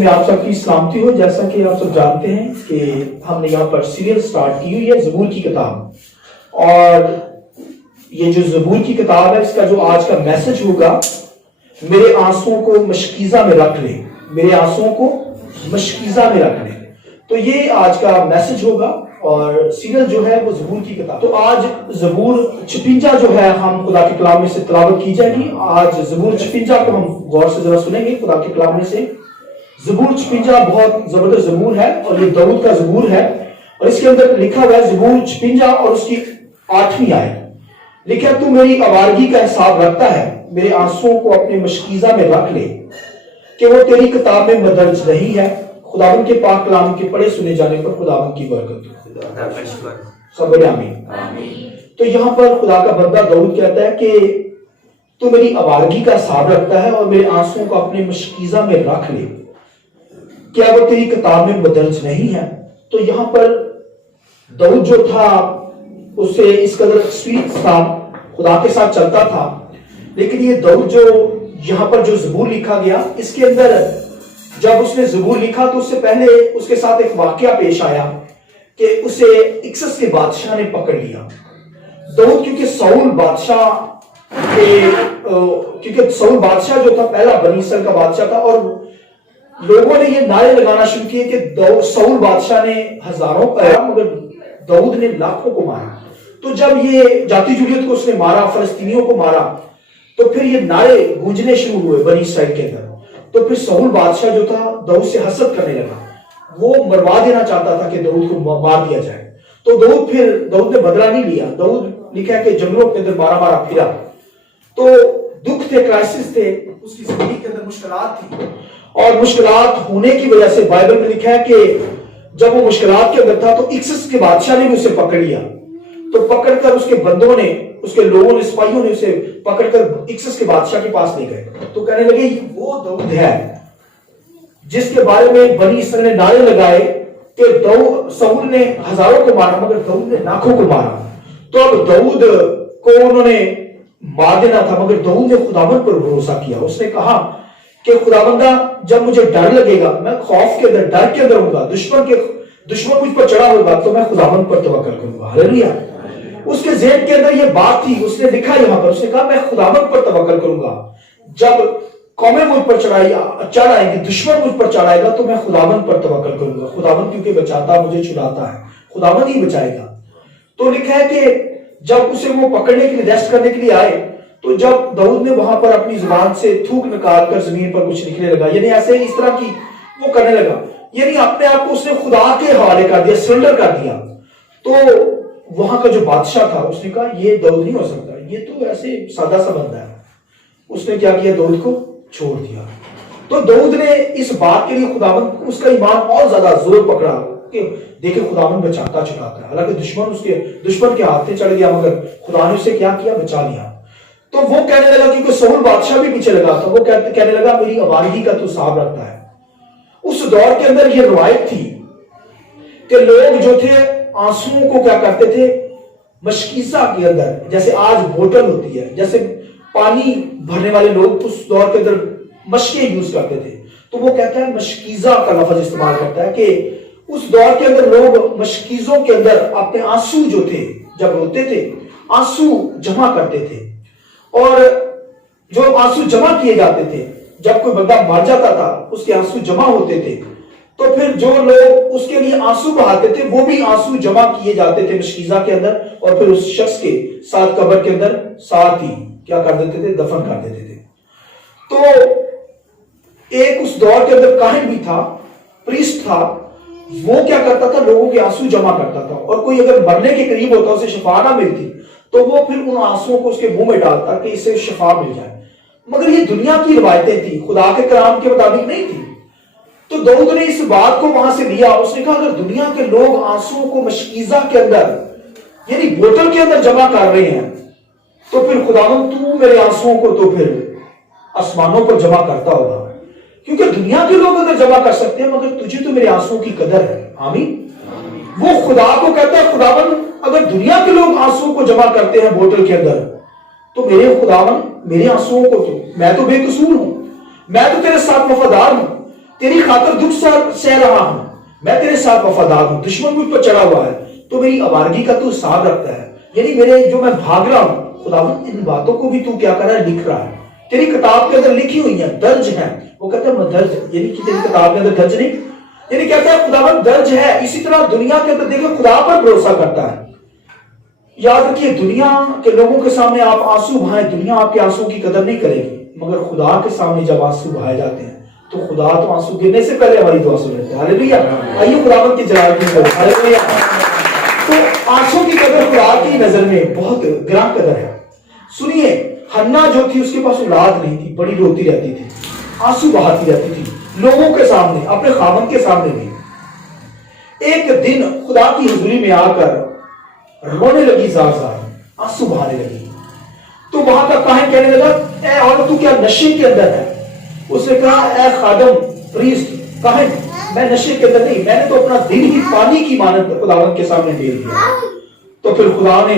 میں آپ سب کی سلامتی ہو. جیسا کہ آپ سب جانتے ہیں کہ ہم نے یہاں پر سیریل سٹارٹ کی ہوئی ہے زبور کی کتاب, اور یہ جو زبور کی کتاب ہے اس کا جو آج کا میسج ہوگا, میرے آنسوؤں کو مشکیزہ میں رکھ لے, میرے آنسوؤں کو مشکیزہ میں رکھ لے. تو یہ آج کا میسج ہوگا, اور سیریل جو ہے وہ زبور کی کتاب. تو آج زبور 56 جو ہے ہم خدا کے کلام میں سے تلاوت کی جائے گی. آج زبور 56 کو ہم غور سے ذرا سنیں گے خدا کے کلام میں سے. زبور 56 بہت زبردست زبور ہے, اور یہ داؤد کا زبور ہے, اور اس کے اندر لکھا ہوا ہے زبور 56 اور اس کی 8ویں آیت لکھا, تو میری آوارگی کا حساب رکھتا ہے, میرے آنسوؤں کو اپنے مشکیزہ میں رکھ لے, کہ وہ تیری کتاب میں مدرج نہیں ہے. خداوند کے پاک کلام کے پڑھے سنے جانے پر خداوند کی برکت ہو. خبر آمین. تو یہاں پر خدا کا بندہ داؤد کہتا ہے کہ تو میری آوارگی کا حساب رکھتا ہے اور میرے آنسوؤں کو اپنے مشکیزہ میں رکھ لے, کیا وہ تیری کتاب میں مدرج نہیں ہے. تو یہاں پر داؤد جو تھا اسے اس قدر سویٹ تھا, خدا کے ساتھ چلتا تھا, لیکن یہ داؤد جو یہاں پر جو زبور لکھا گیا, اس کے اندر جب اس نے زبور لکھا تو اس سے پہلے اس کے ساتھ ایک واقعہ پیش آیا کہ اسے اکسس کے بادشاہ نے پکڑ لیا. داؤد کیونکہ ساؤل بادشاہ جو تھا پہلا بنی اسرائیل کا بادشاہ تھا, اور لوگوں نے یہ نعرے لگانا شروع کیے کہ ساؤل بادشاہ نے ہزاروں کا مگر داؤد نے لاکھوں کو مارا. تو جب یہ جاتی جولیت کو اس نے مارا, فلسطینیوں کو مارا, تو پھر یہ نعرے گونجنے شروع ہوئے بنی اسرائیل کے اندر. تو پھر ساؤل بادشاہ جو تھا داؤد سے حسد کرنے لگا, وہ مروا دینا چاہتا تھا کہ داؤد کو مار دیا جائے. تو داؤد نے بدلہ نہیں لیا. داؤد لکھا ہے کہ جنگلوں کے اندر مارا پھرا. تو دکھ تھے, کرائسس تھے, اس کی زندگی کے اندر مشکلات تھی, اور مشکلات ہونے کی وجہ سے بائبل میں لکھا ہے کہ جب وہ مشکلات کے اندر تھا تو اکسس کے بادشاہ نے بھی اسے پکڑ لیا. تو پکڑ کر اس کے بندوں نے, اس کے لوگوں نے, سپاہیوں نے اسے پکڑ کر اکسس کے بادشاہ کے پاس لے گئے. تو کہنے لگے یہ وہ داؤد ہے جس کے بارے میں بنی اسرائیل نے نعرے لگائے کہ ساؤل نے ہزاروں کو مارا مگر داؤد نے لاکھوں کو مارا. تو اب داؤد کو انہوں نے مار دینا تھا, مگر داؤد نے خداوند پر بھروسہ کیا. اس نے کہا کہ خداوندہ جب مجھے ڈر لگے گا, میں خوف کے اندر, ڈر کے اندر ہوں گا, دشمن مجھ پر چڑھا ہوگا, تو میں خداوند پر توکل کروں گا. ہاللیلویا. اس کے ذہن کے اندر یہ بات تھی, اس نے لکھا یہاں پر, اس نے کہا میں خداوند پر توکل کروں گا. جب قومیں مجھ پر چڑھ آئیں گی, دشمن مجھ پر چڑھائے گا, تو میں خداوند پر توکل کروں گا. خداوند کیونکہ بچاتا مجھے چھڑاتا ہے, خداوند ہی بچائے گا. تو لکھا ہے کہ جب اسے وہ پکڑنے کے لیے, ریسٹ کرنے کے لیے آئے, تو جب داؤد نے وہاں پر اپنی زبان سے تھوک نکال کر زمین پر کچھ لکھنے لگا, یعنی ایسے اس طرح کی وہ کرنے لگا, یعنی اپنے آپ کو اس نے خدا کے حوالے کر دیا, سرنڈر کر دیا. تو وہاں کا جو بادشاہ تھا اس نے کہا یہ داؤد نہیں ہو سکتا, یہ تو ایسے سادہ سا بندہ ہے. اس نے کیا کیا, داؤد کو چھوڑ دیا. تو داؤد نے اس بات کے لیے خداوند, اس کا ایمان اور زیادہ زور پکڑا کہ دیکھیں خداوند بچاتا چھڑاتا ہے. حالانکہ دشمن کے ہاتھ سے چڑھ گیا, مگر خدا نے اسے کیا کیا, بچا لیا. تو وہ کہنے لگا, کیونکہ ساؤل بادشاہ بھی پیچھے لگا تھا, وہ کہنے لگا میری آوارگی کا تو حساب رکھتا ہے. اس دور کے اندر یہ روایت تھی کہ لوگ جو تھے آنسوؤں کو کیا کرتے تھے, مشکیزہ کے اندر, جیسے آج بوتل ہوتی ہے, جیسے پانی بھرنے والے لوگ اس دور کے اندر مشکیں یوز کرتے تھے, تو وہ کہتا ہے مشکیزہ کا لفظ استعمال کرتا ہے کہ اس دور کے اندر لوگ مشکیزوں کے اندر اپنے آنسو جو تھے, جب روتے تھے آنسو جمع کرتے تھے, اور جو آنسو جمع کیے جاتے تھے, جب کوئی بندہ مر جاتا تھا اس کے آنسو جمع ہوتے تھے, تو پھر جو لوگ اس کے لیے آنسو بہاتے تھے وہ بھی آنسو جمع کیے جاتے تھے مشکیزہ کے اندر, اور پھر اس شخص کے ساتھ قبر کے اندر ساتھ ہی کیا کر دیتے تھے, دفن کر دیتے تھے. تو ایک اس دور کے اندر کاہن بھی تھا, پریسٹ تھا, وہ کیا کرتا تھا, لوگوں کے آنسو جمع کرتا تھا, اور کوئی اگر مرنے کے قریب ہوتا, اسے شفا نہ ملتی, تو وہ پھر ان آنسوؤں کو اس کے منہ میں ڈالتا کہ اسے شفا مل جائے. مگر یہ دنیا کی روایتیں تھیں, خدا کے کلام کے مطابق نہیں تھی. تو داؤد نے اس بات کو وہاں سے لیا, اس نے کہا اگر دنیا کے لوگ آنسوؤں کو مشکیزہ کے اندر, یعنی بوتل کے اندر جمع کر رہے ہیں, تو پھر خداوند تو میرے آنسوؤں کو تو پھر آسمانوں پر جمع کرتا ہوگا, کیونکہ دنیا کے لوگ اگر جمع کر سکتے ہیں, مگر تجھے تو میرے آنسوؤں کی قدر ہے. آمین. وہ خدا کو کہتا ہے خداوند اگر دنیا کے لوگ آنسوؤں کو جمع کرتے ہیں بوتل کے اندر, تو میرے خداوند میرے آنسوؤں کو تو, میں تو بے قصور ہوں, میں تو تیرے ساتھ وفادار ہوں, तेरी खातर दुख सह रहा हूं, मैं तेरे साथ वफादार हूं, दुश्मन मुझ पर चढ़ा हुआ है तो मेरी आवारगी का तू साथ रखता है। यानी मेरे जो मैं भाग रहा हूं, खुदावंद इन बातों को भी तू क्या कर रहा है, लिख रहा है, तेरी किताब के अंदर लिखी हुई है, दर्ज है। वो कहता है मैं दर्ज, यानी कि तेरी किताब के अंदर दर्ज नहीं, यानी कहता है खुदावंद दर्ज है। इसी तरह दुनिया के अंदर देखो खुदा पर भरोसा करता है। याद रखिए, दुनिया के लोगों के सामने आप आंसू बहाएं, दुनिया आपके आंसू की कदर नहीं करेगी, मगर खुदा के सामने जब आंसू बहाए जाते हैं तो खुदा तो आंसू गिरने से पहले हमारी दुआ सुन लेते हैं। हालेलुया, आइए खुदावंद की जलाल की कदर। हालेलुया। तो आंसू की कदर खुदा की नजर में बहुत गिरां कदर है। सुनिए, हन्ना जो थी उसके पास औलाद नहीं थी, बड़ी रोती रहती थी, आंसू बहाती रहती थी लोगों के सामने, अपने खामन के सामने भी। एक दिन खुदा की हुजूरी में आकर रोने लगी, जार जार आंसू बहाने लगी। तो वहां का काहिन कहने लगा, ए औरत तू क्या नशे के अंदर है? उसने कहा, ए खादम प्रीस्ट काहिन, मैं नशे के अंदर नहीं, मैंने तो अपना दिल ही पानी की मानद खुदावंद के सामने दे दिया। तो फिर खुदा ने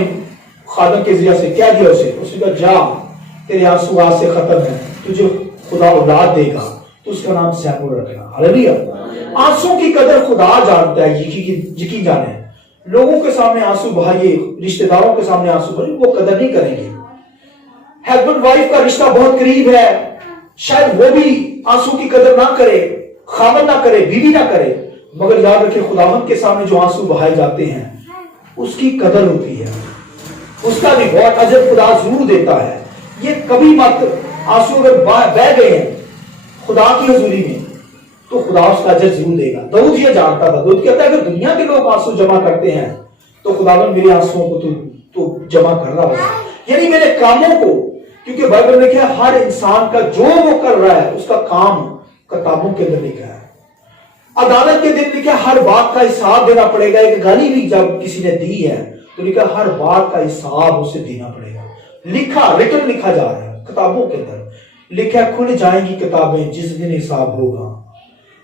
खादम के जरिए से क्या दिया उसे, उसने कहा जा, तेरे आंसू आज से खत्म है, तुझे खुदा औलाद देगा, तो उसका नाम सैमुअल रखना। हालेलुया। आंसू की कदर खुदा जानता है, यकीन जाने। लोगों के सामने आंसू बहाइए, रिश्तेदारों के सामने आंसू बहाइए, वो कदर नहीं करेंगे। हस्बैंड वाइफ का रिश्ता बहुत करीब है, शायद वो भी आंसू की कदर ना करे, खामन ना करे, बीवी ना करे, मगर याद रखिए खुदावंद के सामने जो आंसू बहाए जाते हैं उसकी कदर होती है, उसका भी बहुत अजर खुदा जरूर देता है। ये कभी मत, आंसू अगर बह गए हैं खुदा की हजूरी में तो खुदा उसका अजर जरूर देगा। दाऊद ये जानता था, दाऊद कहता है अगर दुनिया के लोग आंसू जमा करते हैं तो खुदावंद मेरे आंसुओं को तो जमा कर रहा होगा, यानी मेरे कामों को, क्योंकि बाइबल में क्या, हर इंसान का जो वो कर रहा है उसका काम किताबों के अंदर लिखा है। अदालत के दिन लिखा हर बात का हिसाब देना पड़ेगा। एक गाली भी जब किसी ने दी है तो लिखा हर बात का हिसाब उसे देना पड़ेगा। लिखा, रिटन लिखा जा रहा है किताबों के अंदर, लिखा खुल जाएंगी किताबें जिस दिन हिसाब होगा,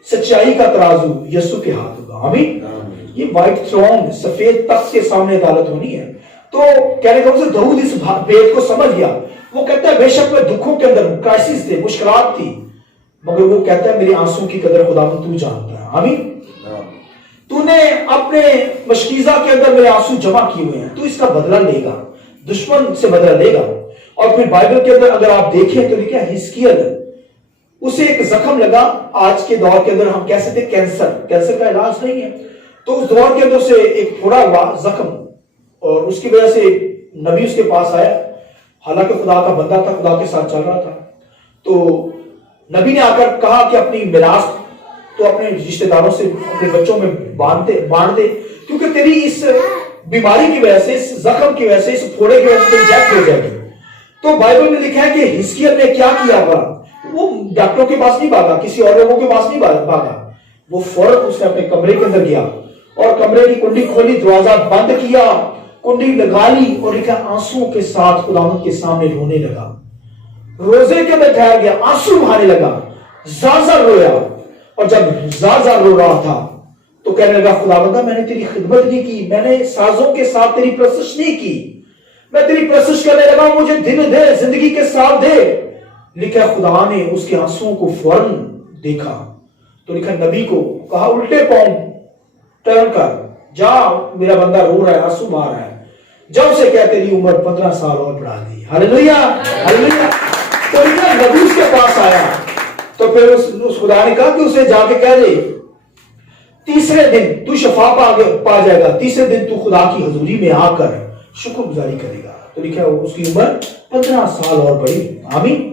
सच्चाई का तराजू यीशु के हाथ होगा। आमीन। ये व्हाइट थ्रोन, सफेद तख्त के सामने अदालत होनी है। तो कहने का मतलब दाऊद इस भेद को समझ गया। वो कहता है बेशक मैं दुखों के अंदर, क्राइसिस थे, मुश्किलात थी, मगर वो कहता है मेरे आंसू की कदर खुदावंद तू जानता है। आमीन। तूने अपने मशकीजा के अंदर मेरे आंसू जमा किए हुए हैं, तू इसका बदला लेगा, दुश्मन से बदला लेगा। और फिर बाइबल के अंदर अगर आप देखें तो लिखा हिजकिय्याह, उसे एक जख्म लगा। आज के दौर के अंदर हम कह सकते कैंसर का इलाज नहीं है, तो उस दौर के अंदर से एक थोड़ा हुआ जख्म, और उसकी वजह से नबी उसके पास आया, हालांकि खुदा का बंदा था, खुदा के साथ चल रहा था। तो नबी ने आकर कहा कि अपनी मिरास तो अपने रिश्तेदारों से, अपने बच्चों में बांट दे, क्योंकि तेरी इस बीमारी की वजह से, इस जख्म की वजह से, इस फोड़े की वजह से डेथ हो जाएगी। तो बाइबल में लिखा है कि हिजकिय्याह ने क्या किया, वो डॉक्टरों के पास नहीं भागा, किसी और लोगों के पास नहीं भागा, वो फौरन उसने अपने कमरे के अंदर गया और कमरे की कुंडी खोली, दरवाजा बंद किया, कुंडी लगा ली और लिखा आंसुओं के साथ खुदावंद के सामने रोने लगा। रोजे के अंदर ठहर गया, आंसू बहाने लगा, जार रोया। और जब जार रो रहा था तो कहने लगा खुदावंदा मैंने तेरी खिदमत नहीं की, मैंने साजों के साथ तेरी प्रशंसा नहीं की, मैं तेरी प्रशंसा करने लगा, मुझे दिन दे, जिंदगी के साथ दे। लिखा खुदा ने उसके आंसुओं को फौरन देखा। तो लिखा नबी को कहा उल्टे पांव टर्न कर, जा मेरा बंदा रो रहा है, आंसू मार रहा है, जब से क्या तेरी उम्र 15 साल और बढ़ा दी। Hallelujah, hallelujah. तो लिखा नबी उसके पास आया, तो फिर उस खुदा ने कहा कि उसे जाके कह दे तीसरे दिन तू शफा पा जाएगा, तीसरे दिन तू खुदा की हजूरी में आकर शुक्रगुजारी करेगा। तो लिखा उसकी उम्र 15 साल और बढ़ी। आमीन।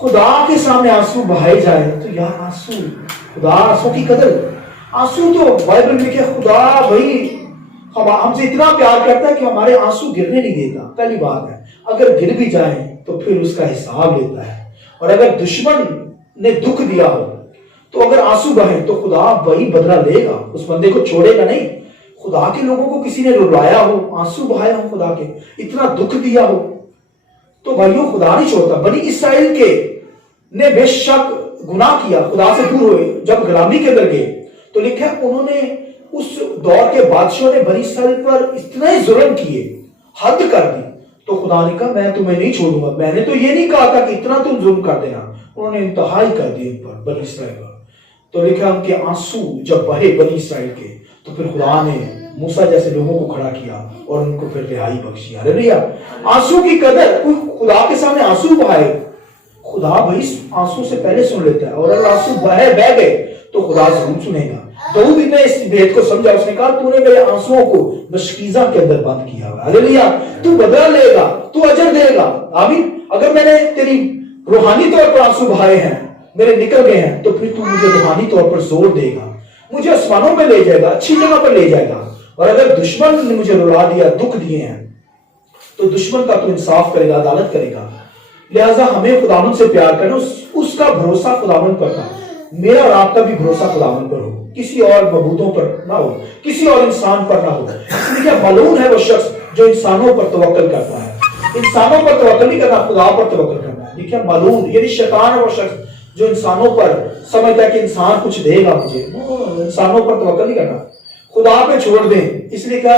खुदा के सामने आंसू बहाए जाए तो यार आंसू, खुदा आंसू की कदर, आंसू तो बाइबल में लिखा खुदा भाई हमसे इतना प्यार करता है कि हमारे आंसू गिरने नहीं देता। पहली बात है, अगर गिर भी जाए तो फिर उसका हिसाब लेता है। और अगर दुश्मन ने दुख दिया हो तो अगर आंसू बहे तो खुदा वही बदला लेगा, उस बंदे को छोड़ेगा नहीं। खुदा के लोगों को किसी ने रुलाया हो, आंसू बहाए हो, खुदा के इतना दुख दिया हो, तो भाइयों खुदा नहीं छोड़ता। बनी इसराइल के ने बेशक गुनाह किया, खुदा से दूर हुए, जब गुलामी के अंदर गए तो लिखा है उन्होंने, उस दौर के बादशाह ने बनी इसराइल पर इतने जुल्म किए, हद कर दी। तो खुदा ने कहा मैं तुम्हें नहीं छोड़ूंगा, मैंने तो ये नहीं कहा था कि इतना तुम जुल्म कर देना। उन्होंने इंतहाई कर दी इन पर, बनी इसराइल पर। तो लिखा उनके आंसू जब बहे बनी इसराइल के, तो फिर खुदा ने मूसा जैसे लोगों को खड़ा किया और उनको फिर रिहाई बख्शी। हालेलुया। आंसू की कदर, कोई खुदा के सामने आंसू बहाए, खुदा भाई आंसू से पहले सुन लेता है, और अगर आंसू बह गए तो खुदा जरूर सुनेगा। दाऊद ने इस भेद को समझा, उसने कहा तूने मेरे आंसुओं को मशकीजा के अंदर बंद किया हुआ। हालेलुया। तू बदला लेगा, तू अजर देगा। आमीन। अगर मैंने तेरी रूहानी तौर पर आंसू बहाए हैं, मेरे निकल गए हैं, तो फिर तू मुझे रूहानी तौर पर जोर देगा, मुझे आसमानों में ले जाएगा, अच्छी जगह पर ले जाएगा। और अगर दुश्मन ने मुझे रुला दिया, दुख दिए हैं, तो दुश्मन का तू इंसाफ करेगा, अदालत करेगा। लिहाजा हमें खुदावन से प्यार करना, उसका भरोसा खुदावन पर था। मेरा और आपका भी भरोसा खुदावन पर हो, किसी और मबूदों पर ना हो, किसी और इंसान पर ना हो। इसलिए मलून है वो शख्स जो इंसानों पर तवक्कल करता है। इंसानों पर तवक्कल नहीं करना, खुदा पर तवक्कल करना है। देखिए मलून यानी शैतान है वो शख्स जो इंसानों पर समझता है कि इंसान कुछ देगा मुझे, इंसानों पर तवक्कल नहीं करना, खुदा पे छोड़ दें। इसलिए क्या,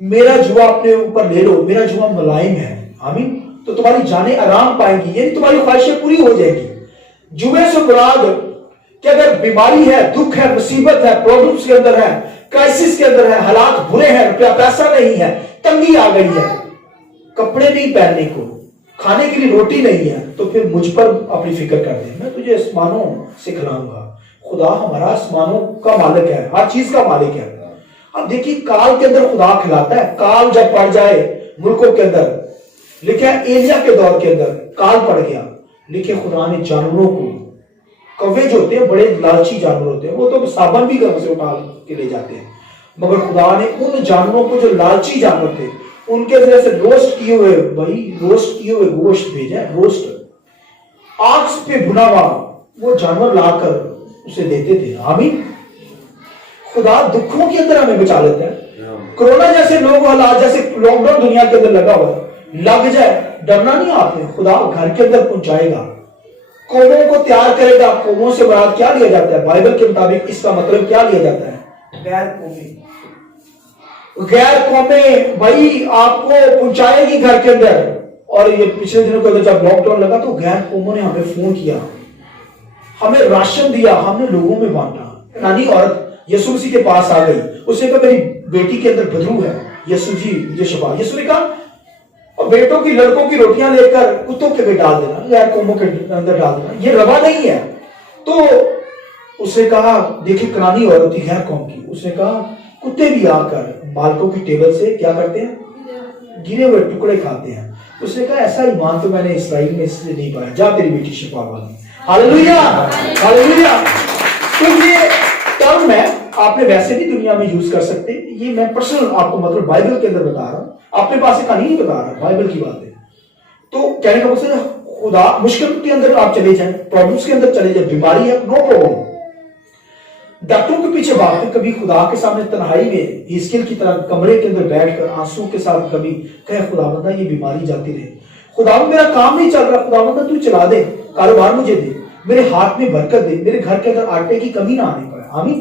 मेरा जुआ अपने ऊपर ले लो, मेरा जुआ मुलायम है। आमीन। तो तुम्हारी जानें आराम पाएंगी, यानी तुम्हारी ख्वाहिशें पूरी हो जाएगी। जुए से मुराद कि अगर बीमारी है, दुख है, मुसीबत है, प्रॉब्लम्स के अंदर है, क्राइसिस के अंदर है, हालात बुरे हैं, रुपया पैसा नहीं है, तंगी आ गई है, कपड़े नहीं पहनने को, खाने के लिए रोटी नहीं है, तो फिर मुझ पर अपनी फिक्र कर दे, मैं तुझे आसमानों से खिलाऊंगा। खुदा हमारा आसमानों का मालिक है, हर चीज का मालिक है। अब देखिए काल के अंदर खुदा खिलाता है। काल जब पड़ जाए मुल्कों के अंदर, लिखा है एलिया के दौर के अंदर काल पड़ गया, लिखे खुदा ने जानवरों को, कौवे जो होते हैं बड़े लालची जानवर होते हैं, वो तो साबन भी घर से उठा के ले जाते हैं, मगर खुदा ने उन जानवरों को जो लालची जानवर थे उनके जरिए से रोस्ट किए हुए, भाई रोस्ट किए हुए गोश्त भेजा, रोस्ट आग पे भुना हुआ वो जानवर लाकर उसे देते थे। आमीन। खुदा दुखों के अंदर हमें बचा लेता है। कोरोना जैसे लोग हालात, जैसे लॉकडाउन दुनिया के अंदर लगा हुआ है, लग जाए डरना नहीं, आपने खुदा घर के अंदर पहुंचाएगा, कौमों को तैयार करेगा। कौमों से मुराद क्या लिया जाता है बाइबल के मुताबिक, इसका मतलब क्या लिया जाता है, गैर कौमें। गैर कौमें भाई आपको पहुंचाएगी घर के अंदर। और ये पिछले दिनों के अंदर जब लॉकडाउन लगा तो गैर कौमों ने हमें फोन किया, हमें राशन दिया, हमने लोगों में बांटा। नानी औरत यीशु मसीह के पास आ गई, उसने कहा मेरी बेटी के अंदर बदबू है, यीशु जी मुझे शफा। यीशु ने कहा और बेटों की लड़कों की रोटियां लेकर कुत्तों के अंदर डाल देना, गैर कौमों के अंदर डाल देना, ये रवा नहीं है। तो उसने कहा देखिए कनानी औरत थी गैर कौम की, उसने कहा कुत्ते भी आकर मालकों की टेबल से क्या करते हैं, गिरे हुए टुकड़े खाते हैं। उसने कहा ऐसा ईमान तो मैंने इसराइल में इसलिए नहीं पाया, जा तेरी बेटी शिफा वाली। Hallelujah, hallelujah. तो ये टर्म है, आपने वैसे भी दुनिया में यूज कर सकते, ये मैं पर्सनल आपको मतलब बाइबल के अंदर बता रहा हूं, अपने पास से कहानी नहीं बता रहा, बाइबल की बात है। तो कहने का मतलब खुदा मुश्किल के अंदर आप चले जाएं, प्रॉब्लम्स के अंदर चले जाएं, बीमारी है, नो प्रॉब्लम, डॉक्टरों के पीछे भागते, कभी खुदा के सामने तन्हाई में हिस्किल की तरह कमरे के अंदर बैठकर आंसू के साथ कभी कहे खुदावंदा ये बीमारी जाती रहे, खुदावंद मेरा काम नहीं चल रहा, खुदावंदा तू चला दे, कारोबार मुझे दे, मेरे हाथ में बरकत दे, मेरे घर के अंदर आटे की कमी ना आने पाए। आमीन।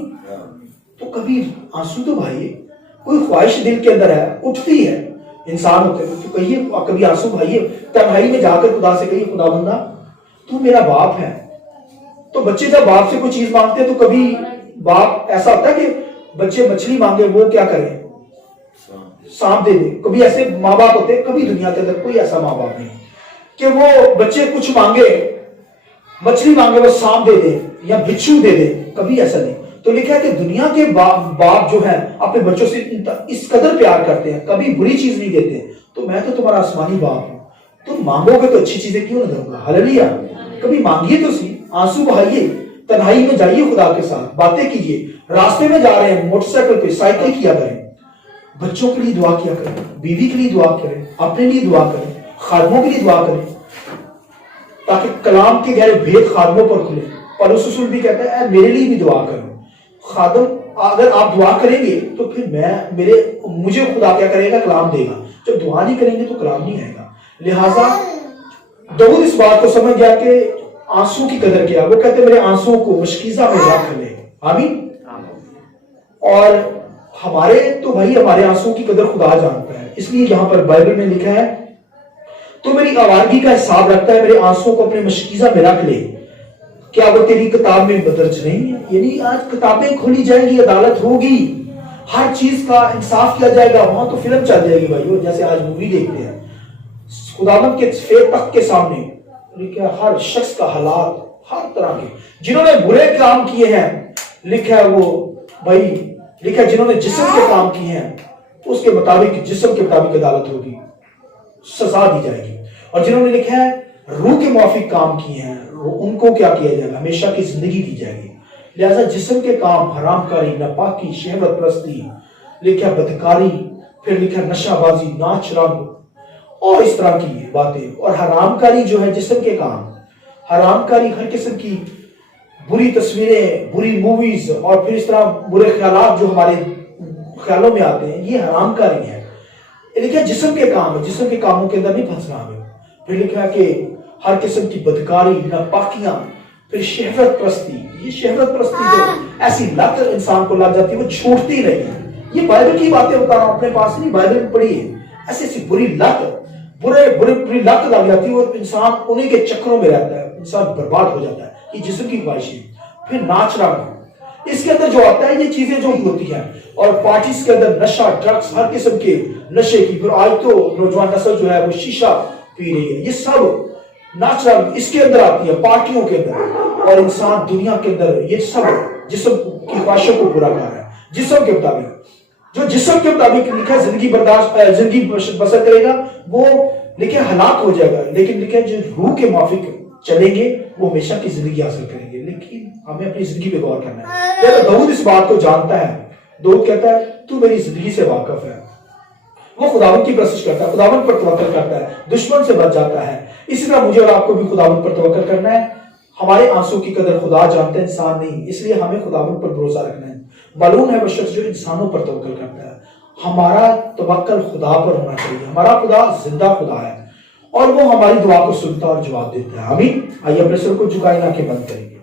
तो कभी आंसू तो भाई, कोई ख्वाहिश दिल के अंदर है, उठती है, इंसान होते हैं, तो कहिए कभी आंसू भाई, तन्हाई में जाकर खुदा से कहिए खुदावंदा तू मेरा बाप है। तो बच्चे जब बाप से कोई चीज मांगते हैं तो कभी बाप ऐसा होता है कि बच्चे मछली मांगे वो क्या करें, सांप दे दे। कभी ऐसे माँ बाप होते हैं, कभी दुनिया के अंदर कोई ऐसा माँ बाप नहीं कि वो बच्चे कुछ मांगे, मछली मांगे वो सांप दे दे या बिच्छू दे दे, कभी ऐसा नहीं। तो लिखा है कि दुनिया के बाप जो है अपने बच्चों से इस कदर प्यार करते हैं, कभी बुरी चीज नहीं देते। तो मैं तो तुम्हारा आसमानी बाप हूं, तुम मांगोगे तो अच्छी चीजें क्यों ना दूंगा। हालेलुया। कभी मांगिए तो सी, आंसू बहाइए, तन्हाई में जाइए, खुदा के साथ बातें कीजिए, रास्ते में जा रहे हैं मोटरसाइकिल पे, साइकिल किया करें, बच्चों के लिए दुआ किया करें, बीवी के लिए दुआ करें, अपने लिए दुआ करें, खादमों के लिए दुआ करें, ताकि कलाम के गहरे भेद खादमों पर खुले। पौलुस रसूल भी कहता है मेरे लिए भी दुआ करो। खादम अगर आप दुआ करेंगे तो फिर मुझे खुदा क्या करेगा, कलाम देगा। जब दुआ नहीं करेंगे तो कलाम नहीं आएगा। लिहाजा दाऊद इस बात को समझ गया कि आंसू की कदर किया। वो कहते मेरे आंसुओं को मुश्किजा में रख ले। आमीन। और हमारे तो भाई हमारे आंसुओं की कदर खुदा जानता है, इसलिए यहां पर बाइबल में लिखा है तो मेरी आवारगी का हिसाब रखता है, मेरे आंसुओं को अपने मुश्किजा में रख ले। کیا وہ تیری کتاب میں مدرج نہیں ہے؟ یعنی آج کتابیں کھولی جائیں گی، عدالت ہوگی، ہر چیز کا انصاف کیا جائے گا، وہاں تو فلم چل جائے گی بھائی، جیسے آج مووی دیکھتے ہیں خداوند کے سفید تخت کے سامنے لکھا ہے ہر شخص کا حالات، ہر طرح کے جنہوں نے برے کام کیے ہیں، لکھا ہے وہ بھائی، لکھا ہے جنہوں نے جسم کے کام کیے ہیں اس کے مطابق جسم کے مطابق عدالت ہوگی، سزا دی جائے گی، اور جنہوں نے لکھا ہے روح کے موافق کام کیے ہیں ان کو کیا کیا جائے گا، ہمیشہ کی زندگی دی جائے گی۔ لہذا جسم کے کام، حرام کاری، ناپاکی، شہوت پرستی، لکھا ہے بدکاری، پھر لکھا ہے نشہ بازی، ناچ رنگ اور اس طرح کی باتیں، اور حرام کاری جو ہے جسم کے کام، حرام کاری ہر قسم کی بری تصویریں، بری موویز، اور پھر اس طرح برے خیالات جو ہمارے خیالوں میں آتے ہیں، یہ حرام کاری ہے۔ لکھا ہے جسم کے کام ہے، جسم کے کاموں کے اندر نہیں پھنسنا ہمیں۔ پھر لکھا ہے کہ ہر قسم کی بدکاری، ناپاکیاں، پھر شہوت پرستی، یہ شہوت پرستی جو ایسی لت انسان کو لگ جاتی ہے وہ چھوٹتی نہیں ہے۔ یہ بائبل کی باتیں بتا رہا ہوں، اپنے پاس نہیں، بائبل میں پڑھی ہے، ایسی ایسی بری لت، بری لت لگ جاتی ہے اور انسان انہیں کے چکروں میں رہتا ہے، انسان برباد ہو جاتا ہے۔ یہ جسم کی خواہشیں۔ پھر ناچ رنگ، اس کے اندر جو آتا ہے یہ چیزیں جو ہوتی ہیں، اور پارٹیز کے اندر نشہ، ڈرگس، ہر قسم کے نشے کی، پھر آج تو نوجوان نسل جو ہے وہ شیشہ پی رہی ہے، یہ سب ناچ رنگ اس کے اندر آتی ہے، پارٹیوں کے اندر، اور انسان دنیا کے اندر یہ سب جسم کی خواہشوں کو پورا کر رہا ہے جسم کے مطابق۔ جو جسم کے مطابق لکھا زندگی زندگی بسر کرے گا وہ لکھے ہلاک ہو جائے گا، لیکن لکھے جو روح کے موافق چلیں گے وہ ہمیشہ کی زندگی حاصل کریں گے۔ لیکن ہمیں اپنی زندگی پہ غور کرنا ہے۔ داؤد اس بات کو جانتا ہے، داؤد کہتا ہے تو میری زندگی سے واقف ہے، وہ خداوند کی پرستش کرتا ہے، خداوند پر توکل کرتا ہے، دشمن سے بچ جاتا ہے۔ اسی طرح مجھے اور آپ کو بھی خداوند پر توکل کرنا ہے۔ ہمارے آنسوں کی قدر خدا جانتا ہے، انسان نہیں، اس لیے ہمیں خداوند پر بھروسہ رکھنا ہے۔ معلوم ہے وہ شخص جو انسانوں پر توکل کرتا ہے، ہمارا توکل خدا پر ہونا چاہیے۔ ہمارا خدا زندہ خدا ہے اور وہ ہماری دعا کو سنتا اور جواب دیتا ہے۔ آمین۔ آئیے اپنے سر کو جھکائے، آنکھیں بند کریں گے۔